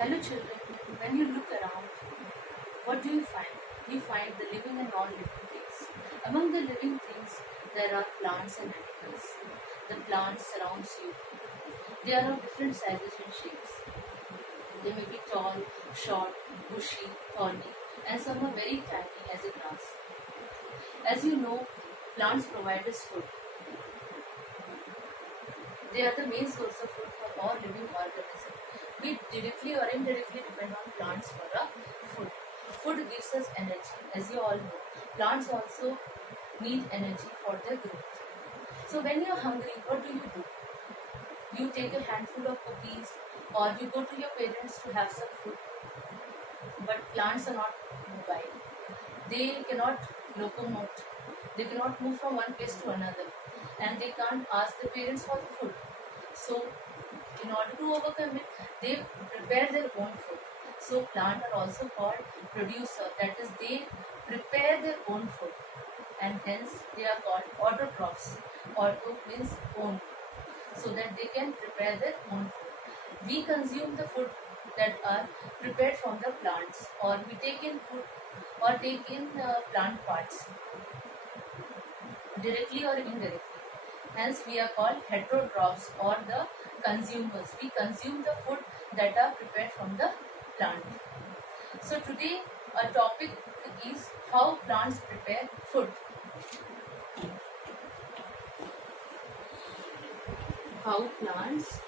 Hello children, when you look around, what do you find? You find the living and non-living things. Among the living things, there are plants and animals. The plants surrounds you. They are of different sizes and shapes. They may be tall, short, bushy, thorny, and some are very tiny as a grass. As you know, plants provide us food. They are the main source of food for all living organisms. We directly or indirectly depend on plants for our food. Food gives us energy, as you all know. Plants also need energy for their growth. So when you are hungry, what do? You take a handful of cookies or you go to your parents to have some food. But plants are not mobile. They cannot locomote. They cannot move from one place to another. And they can't ask the parents for the food. So in order to overcome it, they prepare their own food. So plants are also called producer. That is, they prepare their own food, and hence they are called autotrophs. Auto means own, so that they can prepare their own food. We consume the food that are prepared from the plants, or we take in food or take in plant parts directly or indirectly. Hence, we are called heterotrophs or the consumers. We consume the food that are prepared from the plant. So today, our topic is how plants prepare food. How plants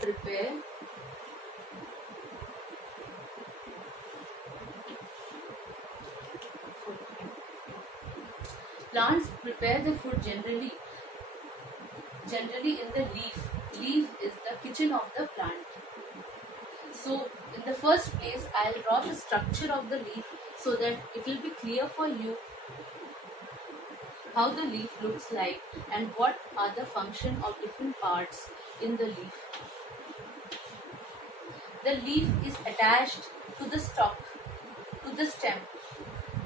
prepare food. Plants prepare the food generally in the leaf. Leaf is the kitchen of the plant. So in the first place, I'll draw the structure of the leaf so that it will be clear for you how the leaf looks like and what are the function of different parts in the leaf. The leaf is attached to the stalk, to the stem,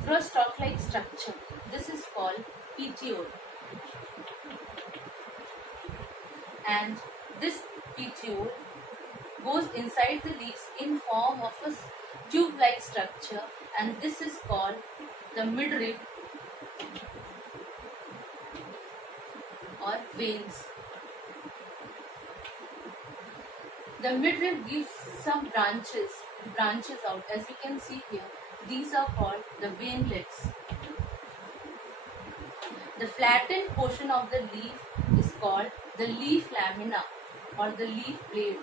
through a stalk-like structure. This is called petiole. And this petiole goes inside the leaves in form of a tube-like structure, and this is called the midrib or veins. The midrib gives some branches out. As you can see here, these are called the veinlets. The flattened portion of the leaf is called the leaf lamina or the leaf blade.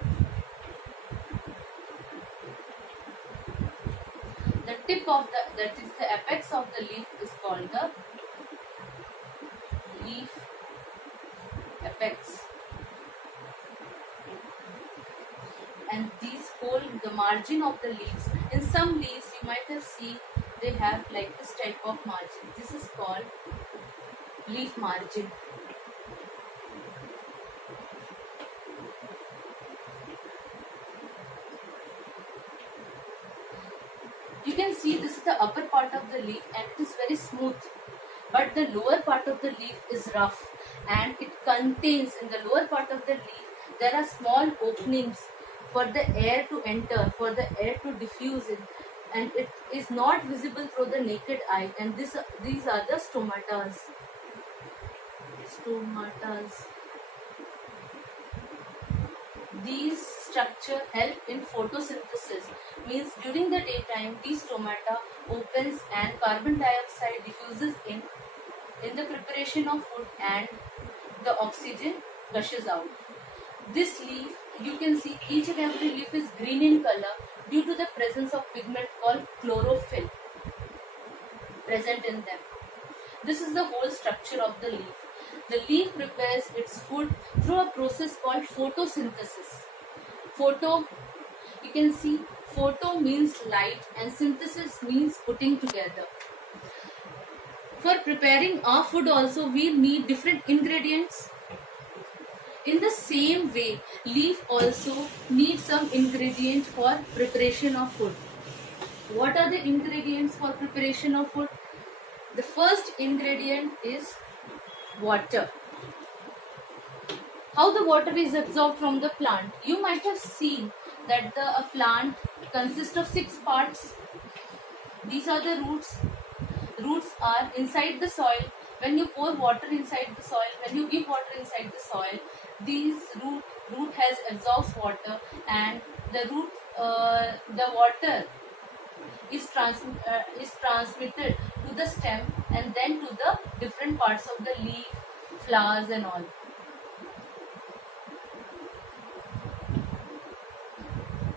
The tip of that is the apex of the leaf is called the leaf apex. And these hold the margin of the leaves. In some leaves you might have seen they have like this type of margin. This is called leaf margin. You can see this is the upper part of the leaf and it is very smooth. But the lower part of the leaf is rough, and it contains, in the lower part of the leaf, there are small openings for the air to enter, for the air to diffuse in, and it is not visible through the naked eye, and these are the stomatas. These structure help in photosynthesis, means during the daytime these stomata opens and carbon dioxide diffuses in the preparation of food, and the oxygen gushes out. This leaf, you can see each and every leaf is green in color due to the presence of pigment called chlorophyll present in them. This is the whole structure of the leaf. The leaf prepares its food through a process called photosynthesis. Photo, you can see, photo means light and synthesis means putting together. For preparing our food also we need different ingredients. In the same way, leaf also needs some ingredients for preparation of food. What are the ingredients for preparation of food? The first ingredient is water. How the water is absorbed from the plant? You might have seen that a plant consists of 6 parts. These are the roots. Roots are inside the soil. When you pour water inside the soil, when you give water inside the soil, these root has absorbs water, and the water is transmitted to the stem and then to the different parts of the leaf, flowers and all.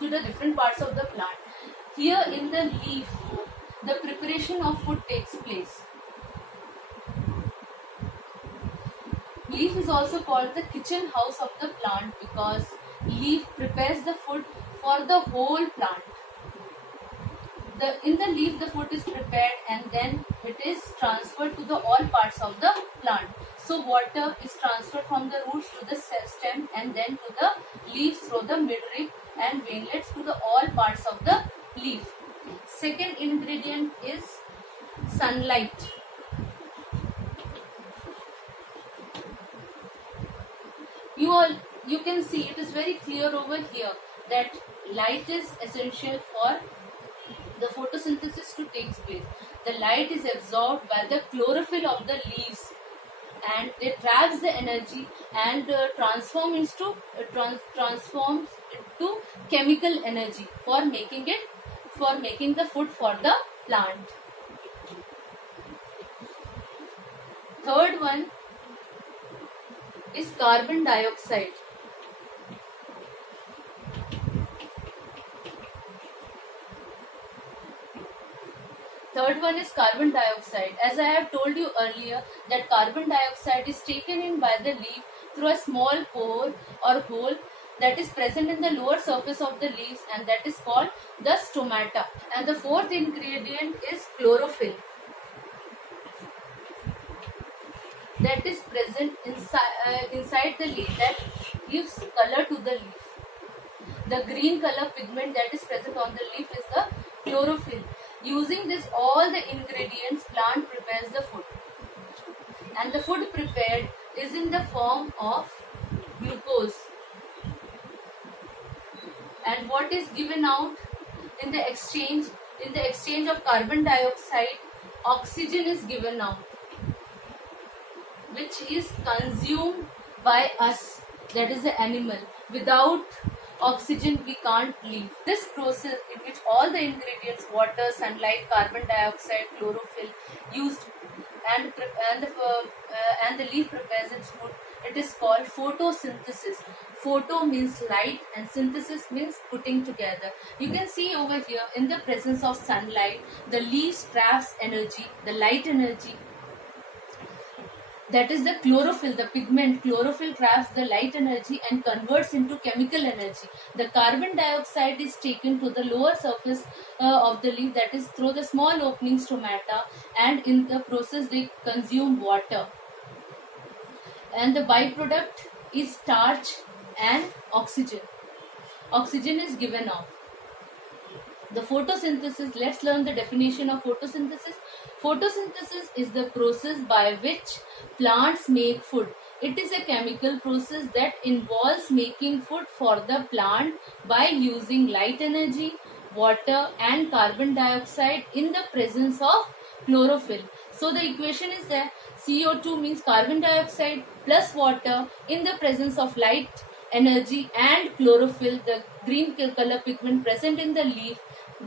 To the different parts of the plant. Here in the leaf, the preparation of food takes place. Leaf is also called the kitchen house of the plant because leaf prepares the food for the whole plant. In the leaf, the food is prepared and then it is transferred to the all parts of the plant. So water is transferred from the roots to the stem and then to the leaves through the midrib and veinlets to the all parts of the leaf. Second ingredient is sunlight. You can see it is very clear over here that light is essential for the photosynthesis to take place. The light is absorbed by the chlorophyll of the leaves and they traps the energy and transforms into chemical energy for making the food for the plant. Third one is carbon dioxide. Third one is carbon dioxide. As I have told you earlier that carbon dioxide is taken in by the leaf through a small pore or hole that is present in the lower surface of the leaves and that is called the stomata. And the fourth ingredient is chlorophyll that is present inside the leaf that gives color to the leaf. The green color pigment that is present on the leaf is the chlorophyll. Using this all the ingredients, plant prepares the food. And the food prepared is in the form of glucose. And what is given out in the exchange of carbon dioxide, oxygen is given out, which is consumed by us, that is the animal. Without oxygen we can't live. This process in which all the ingredients, water, sunlight, carbon dioxide, chlorophyll used and the leaf prepares its food, it is called photosynthesis. Photo means light and synthesis means putting together. You can see over here, in the presence of sunlight, the leaves traps energy, the light energy, that is the chlorophyll, the pigment. Chlorophyll traps the light energy and converts into chemical energy. The carbon dioxide is taken to the lower surface of the leaf, that is through the small opening stomata, and in the process they consume water. And the byproduct is starch and oxygen. Oxygen is given off. The photosynthesis, let's learn the definition of photosynthesis. Photosynthesis is the process by which plants make food. It is a chemical process that involves making food for the plant by using light energy, water and carbon dioxide in the presence of chlorophyll. So the equation is that CO2 means carbon dioxide plus water in the presence of light energy and chlorophyll, the green color pigment present in the leaf,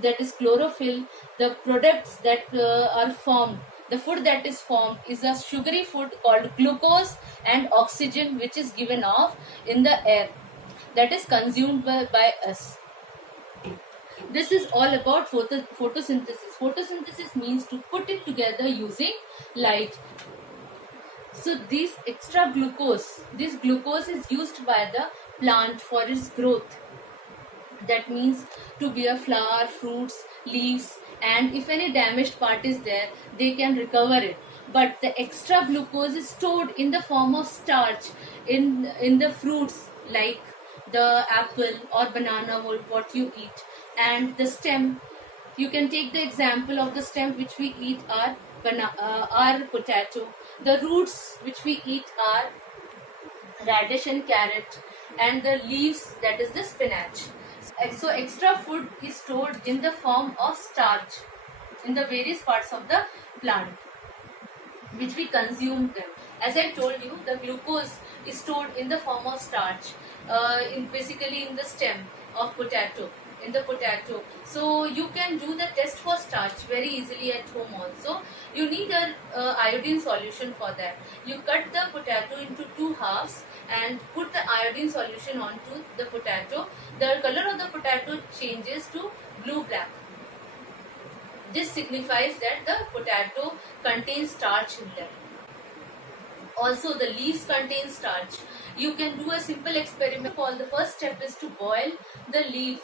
that is chlorophyll. The products that are formed, the food that is formed is a sugary food called glucose and oxygen, which is given off in the air, that is consumed by us. This is all about photosynthesis. Photosynthesis means to put it together using light. So this glucose is used by the plant for its growth. That means to bear flower, fruits, leaves, and if any damaged part is there, they can recover it. But the extra glucose is stored in the form of starch in the fruits like the apple or banana, what you eat. And the stem, you can take the example of the stem which we eat are potato. The roots which we eat are radish and carrot, and the leaves, that is the spinach. So extra food is stored in the form of starch in the various parts of the plant which we consume them. As I told you, the glucose is stored in the form of starch, basically in the stem of potato, in the potato. So you can do the test for starch very easily at home also. You need a iodine solution for that. You cut the potato into two halves and put the iodine solution onto the potato. The color of the potato changes to blue-black. This signifies that the potato contains starch in them. Also, the leaves contain starch. You can do a simple experiment. The first step is to boil the leaf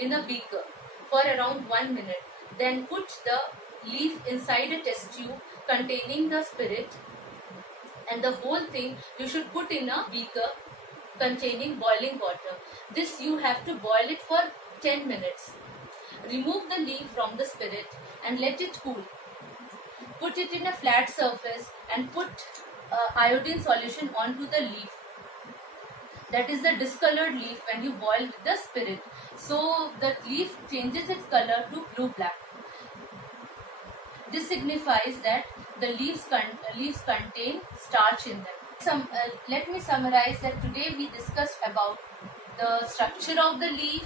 in a beaker for around 1 minute. Then put the leaf inside a test tube containing the spirit, and the whole thing you should put in a beaker containing boiling water. This you have to boil it for 10 minutes. Remove the leaf from the spirit and let it cool. Put it in a flat surface and put iodine solution onto the leaf. That is the discolored leaf when you boil with the spirit. So the leaf changes its color to blue-black. This signifies that the leaves contain starch in them. Let me summarize that today we discussed about the structure of the leaf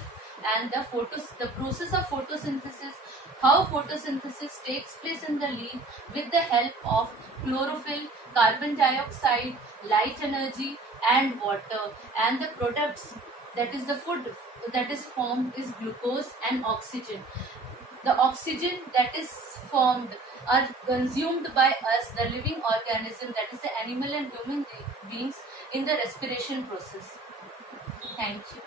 and the process of photosynthesis, how photosynthesis takes place in the leaf with the help of chlorophyll, carbon dioxide, light energy and water, and the products, that is the food that is formed, is glucose and oxygen. The oxygen that is formed are consumed by us, the living organism, that is the animal and human beings, in the respiration process. Thank you.